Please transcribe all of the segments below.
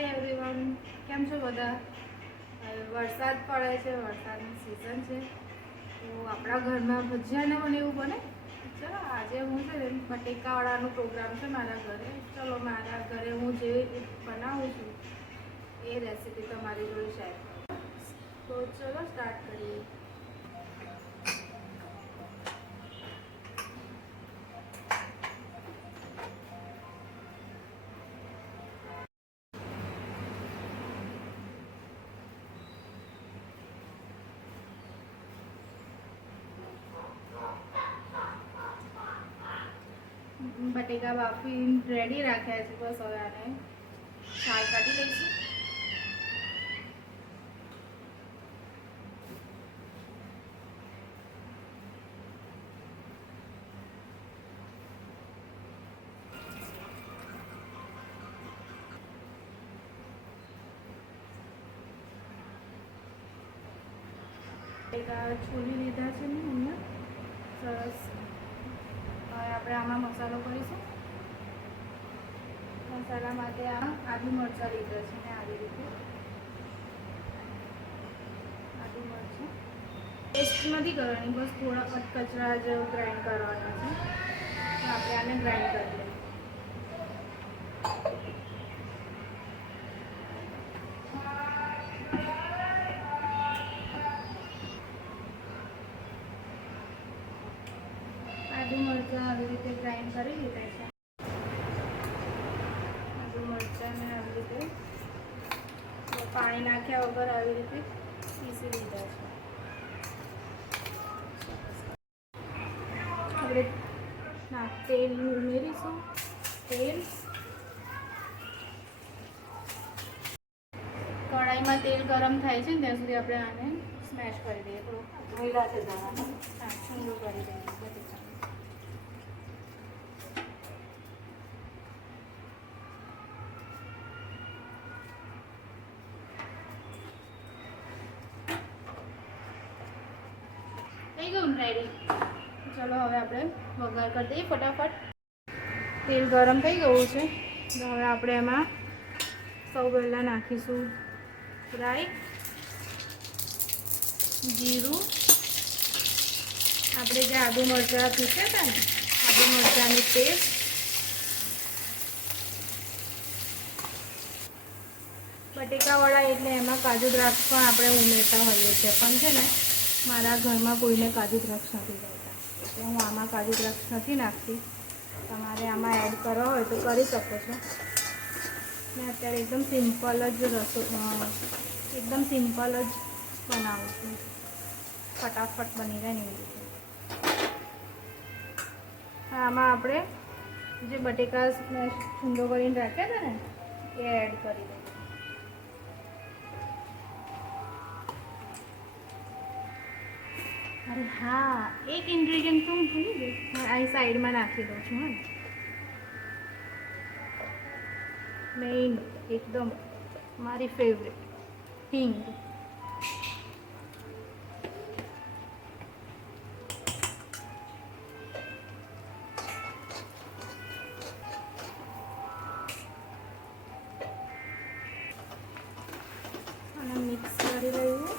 Hi everyone, કેમ છો બધા? વરસાદ પડે છે, વરસાદની સિઝન છે, તો આપણા ઘરમાં ભજીયા ને મને એવું બને. ચલો આજે હું છે ને બટેકાવાળાનો પ્રોગ્રામ છે મારા ઘરે. ચલો મારા ઘરે હું જે બનાવું છું એ રેસીપી તમારી જોડે શેર કરું. તો ચલો સ્ટાર્ટ કરીએ. બટેકા બાફી રેડી રાખ્યા છે, બસ હવે આને છાલ કાઢી લઈશું. બટેકા છોલી લીધા છે ને હમણાં સરસ. હવે આપણે આમાં મસાલો કરીશું. મસાલા માટે આદુ મરચાં લીધા છે ને આવી રીતે આદુ મરચાં પેસ્ટ નથી કરવાની, બસ થોડા કચરા જ ગ્રાઇન્ડ કરવાના છે. તો આપણે આને ગ્રાઇન્ડ કરી લઈએ. આદુ મરચાં આવી રીતે ગ્રાઇન્ડ કરી લીધા છે. આદુ મરચાંને આવી રીતે પાણી નાખ્યા વગર આવી રીતે પીસી લીધા છે. આપણે તેલ ઉમેરીશું. તેલ કઢાઈમાં તેલ ગરમ થાય છે ને ત્યાં સુધી આપણે આને સ્મેશ કરી દઈએ. થોડું ધોઈલા છે દાણાને ઠંડુ કરી દઈએ. થઈ ગયું રેડી. ચલો હવે આપણે વઘાર કરી દઈએ ફટાફટ. તેલ ગરમ થઈ ગયું છે, તો હવે આપણે એમાં સૌ પહેલાં નાખીશું રાઈ, જીરું, આપણે જે આદુ મરચાં પીસ્યા હતા ને આદુ મરચાંની પેસ્ટ, બટેકાવાળા એટલે એમાં કાજુ દ્રાક્ષ પણ આપણે ઉમેરતા હોઈએ છીએ, પણ છે ને મારા ઘરમાં કોઈને કાજુ દ્રાક્ષ નથી ભાવતા, એટલે હું આમાં કાજુ દ્રાક્ષ નથી નાખતી. તમારે આમાં એડ કરવા હોય તો કરી શકો છો. મેં અત્યારે એકદમ સિમ્પલ જ એકદમ સિમ્પલ જ બનાવું છું, ફટાફટ બની જાય ને એવી રીતે. આમાં આપણે જે બટેકા છૂંદો કરીને રાખ્યા હતા ને એ એડ કરી દઈએ. અરે હા, એક ઇન્ગ્રેડિયન્ટ તો હું ભૂલી ગઈ, અહીં સાઈડમાં નાખી દઉં છું. હા, મેઇન એકદમ મારી ફેવરેટ હિંગ. અને મિક્સ કરી લઈએ.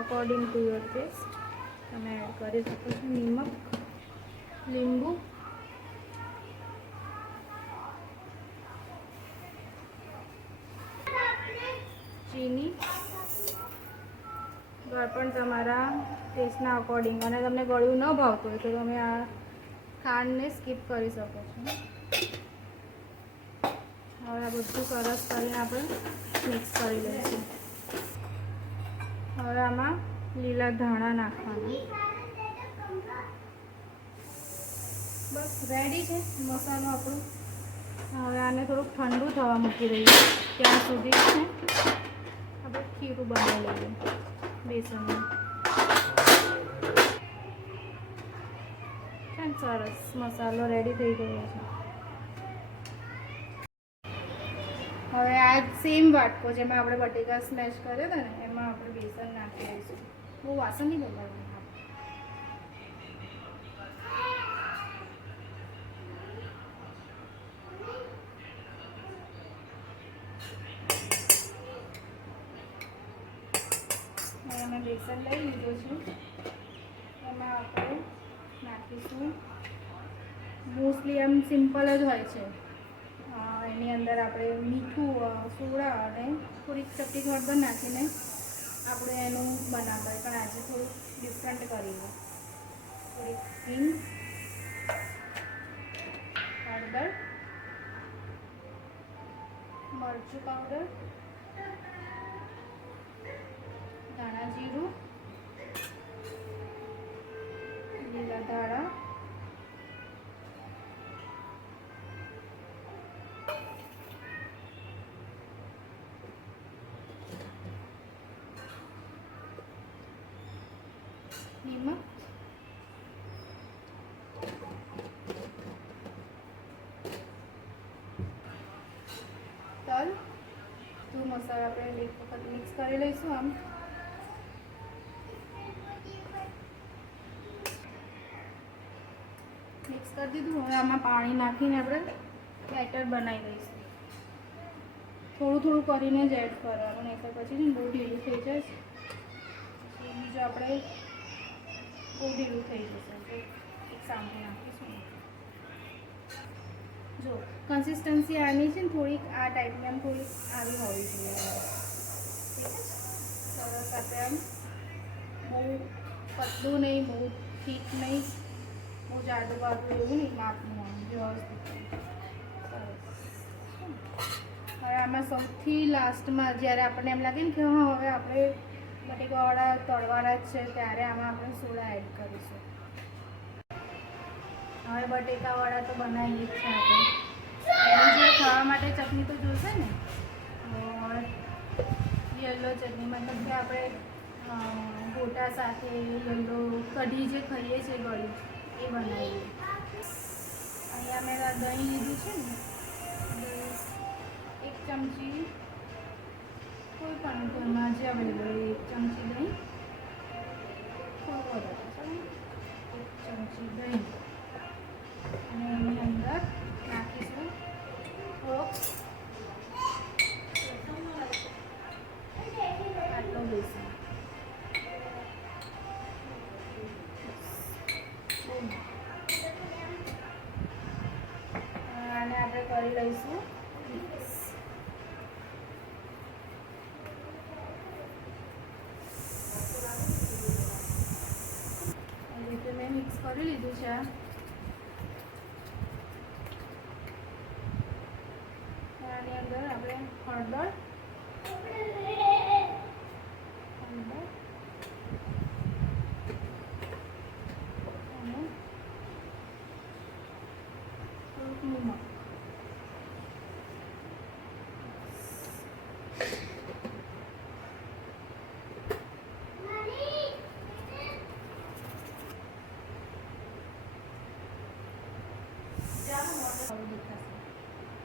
અકોર્ડિંગ ટુ યોર ટેસ્ટ તમે એડ કરી શકો છો. નિમક, લીંબુ, ચીની, ગળ પણ તમારા ટેસ્ટના અકોર્ડિંગ, અને તમને ગળ્યું ન ભાવતું હોય તો તમે આ ખાંડને સ્કીપ કરી શકો છો. હવે આ બધું સરસ કરીને આપણે મિક્સ કરી લઈશું. હવે આમાં લીલા ધાણા નાખવાના. બસ રેડી છે મસાલો આપણો. હવે આને થોડુંક ઠંડુ થવા મૂકી દઈએ, ત્યાં સુધી છે આપણે ખીરું બનાવી લઈએ બેસનનું. સરસ મસાલો રેડી થઈ ગયો છે. હવે આ સેમ વાટકો જેમાં આપણે બટેકા સ્મેશ કર્યા હતા ને એમાં આપણે બેસન નાખી દઈશું. બહુ વાસણ નહીં બગાડવાનું. અમે બેસન લઈ લીધું છે, એમાં આપણે નાખીશું. મોસ્ટલી એમ સિમ્પલ જ હોય છે. એની અંદર આપણે મીઠું, સોડા અને થોડીક ચપટી હળદર નાખીને આપણે એનું બનાવતા હોય, પણ આજે થોડુંક ડિફરન્ટ કરીએ. થોડીક હિંગ, હળદર, મરચું પાવડર, ધાણા જીરું, લીલા ધાણા, નિમક, તલ, બધું મસાલા આપણે એક વખત મિક્સ કરી લઈશું. આમ મિક્સ કરી દીધું. હવે આમાં પાણી નાખીને આપણે બેટર બનાવી દઈશું. થોડું થોડું કરીને જ એડ કરવાનું, નહીં તો પછી બહુ ઢીલું થઈ જાય. બીજું આપણે બહુ ઢીલું થઈ જશે. એક સાંભળી નાખીશું. જો કન્સિસ્ટન્સી આની છે ને થોડીક આ ટાઈપની આમ થોડીક આવી હોવી જોઈએ. ઠીક છે, સરસ. આપણે આમ બહુ પતલું નહીં, બહુ ઠીક નહીં, બહુ જાડું બાજુ એવું નહીં, માપનું આમ વ્યવસ્થિત. સરસ. હવે આમાં સૌથી લાસ્ટમાં જ્યારે આપણને એમ લાગે ને કે હા હવે આપણે બટેકાવાળા તળવાના જ છે, ત્યારે આમાં આપણે સોડા એડ કરીશું. હવે બટેકાવાળા તો બનાવીએ જ છે આપણે. એની જે ખાવા માટે ચટણી તો જોશે ને. હવે યલો ચટણી મતલબ કે આપણે ગોટા સાથે યલો કઢી જે ખાઈએ છીએ ગળી, એ બનાવીએ. અહીંયા મેં દહીં લીધું છે ને, એક ચમચી, કોઈ પણ ઘરમાં જે અવેલેબલ એક ચમચી દહીં, થોડું વધારે, એક ચમચી દહીં, અને એની અંદર નાખીશું થોડોક આટલો બેસન. આને આપણે કરી લઈશું મિક્સ. આ રીતે મેં મિક્સ કરી લીધું છે. આની અંદર આપણે હળદર, અને થોડુંક નિમક.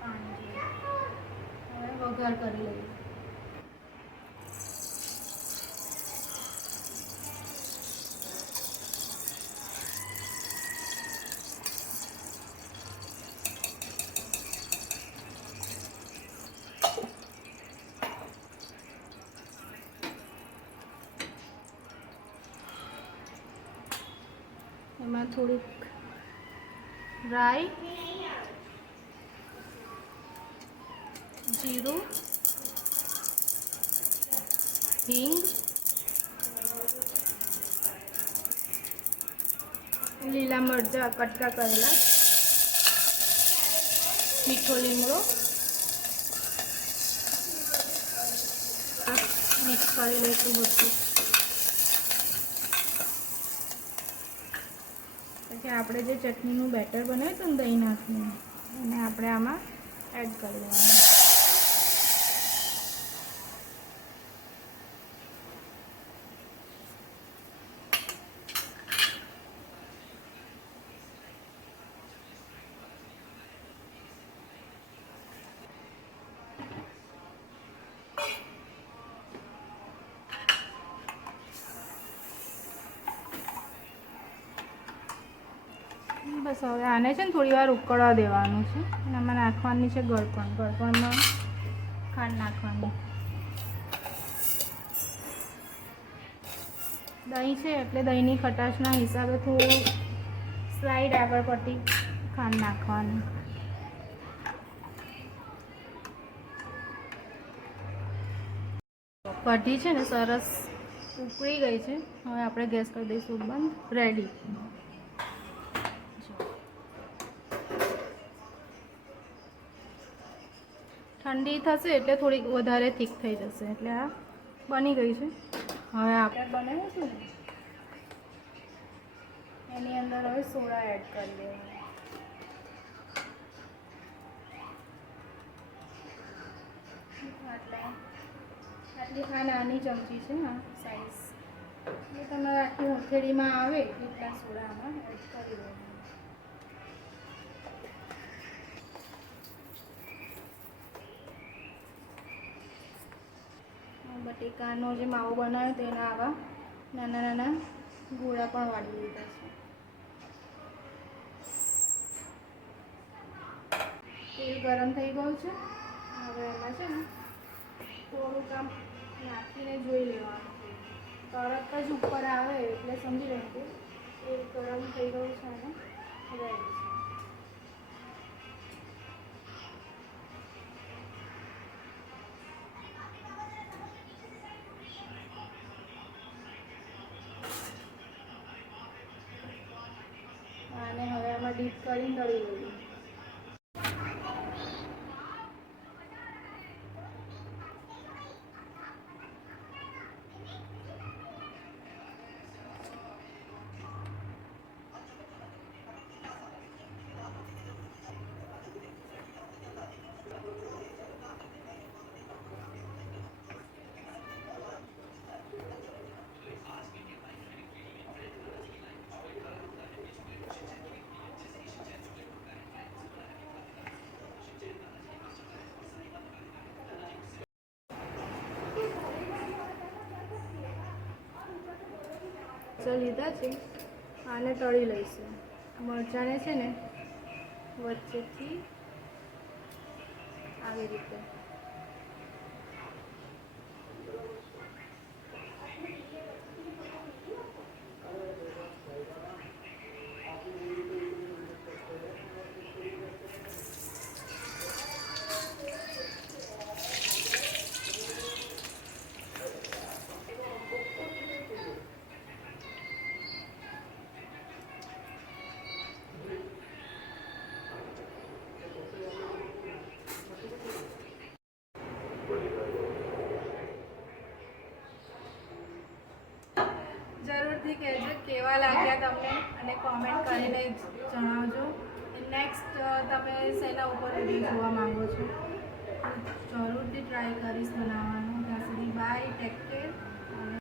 પાણી હવે વઘાર કરી લઈએ. એમાં થોડીક રાઈ, જીરું, હિંગ, લીલા મરચાં કટકા કરેલા, મીઠો લીમડો મિક્સ કરી લઈશું બધું. પછી આપણે જે ચટણીનું બેટર બનાવ્યું હતું ને દહીં નાખીને, એને આપણે આમાં એડ કરી દેવાનું. બસ હવે આને છે ને થોડી વાર ઉકળવા દેવાનું છે અને આમાં નાખવાની છે ગળપણ. ગળપણમાં ખાંડ નાખવાની. દહીં છે એટલે દહીંની ખટાશના હિસાબે થોડું સ્લાઈડ આગળ પડતી ખાંડ નાખવાની. કઢી છે ને સરસ ઉકળી ગઈ છે. હવે આપણે ગેસ કરી દઈશું બંધ. રેડી. ઠંડી થશે એટલે થોડીક વધારે થીક થઈ જશે. એટલે આ બની ગઈ છે. હવે આપણે બનાવીશું ને એની અંદર હવે સોડા એડ કરી દેવાનું. આટલી આ નાની ચમચી છે આ સાઈઝ. એટલે તમારે આટલી હથેળીમાં આવે એટલા સોડા આમાં એડ કરી દેવાનું. બટેકાનો જે માવો બનાવ્યો તેના આવા નાના નાના ગોળા પણ વાળી લીધા છે. તેલ ગરમ થઈ ગયું છે. હવે એમાં છે ને થોડુંક આમ નાખીને જોઈ લેવાનું. તરત જ ઉપર આવે એટલે સમજી લેવું કે તેલ ગરમ થઈ ગયું છે અને રેડી છે. અને હવે આમાં ડીપ કરીને તળી લઈએ. લીધા છે આને તળી લઈશું. મરચાંને છે ને વચ્ચેથી આવી રીતે જરૂરથી કહેજો કેવા લાગ્યા તમને અને કોમેન્ટ કરીને જણાવજો. નેક્સ્ટ તમે શેના ઉપર વિડીયો જોવા માંગો છો જરૂરથી ટ્રાય કરીશ બનાવવાનું. ત્યાં સુધી બાય, ટેક કેર.